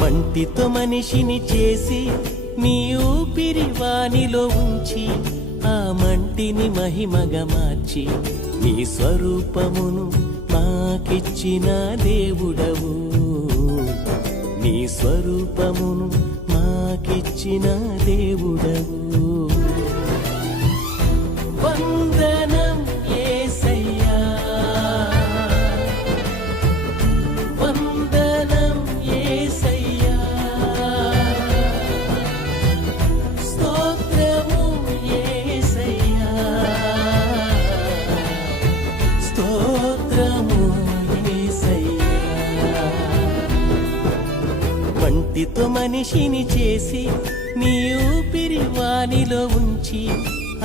మంటితో మనిషిని చేసి నీ ఊపిరి వానిలో ఉంచి ఆ మంటిని మహిమగా మార్చి నీ స్వరూపమును మాకిచ్చిన దేవుడవు. నీ స్వరూపమును మాకిచ్చిన దేవుడవు. వందనం యేసయ్యా, వందనం యేసయ్యా, స్తోత్రము యేసయ్యా, స్తోత్రము యేసయ్యా. మంటితో మనిషిని చేసి నీ ఊపిరి వానిలో ఉంచి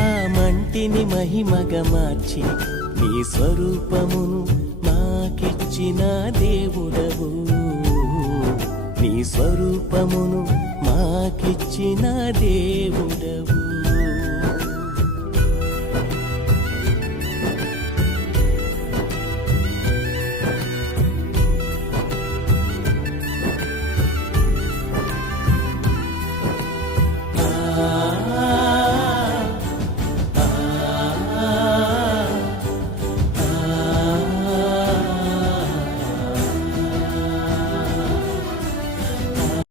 ఆ మంటిని మహిమగా మార్చి నీ స్వరూపమును మాకిచ్చిన దేవుడవు. నీ స్వరూపమును మాకిచ్చిన దేవుడవు.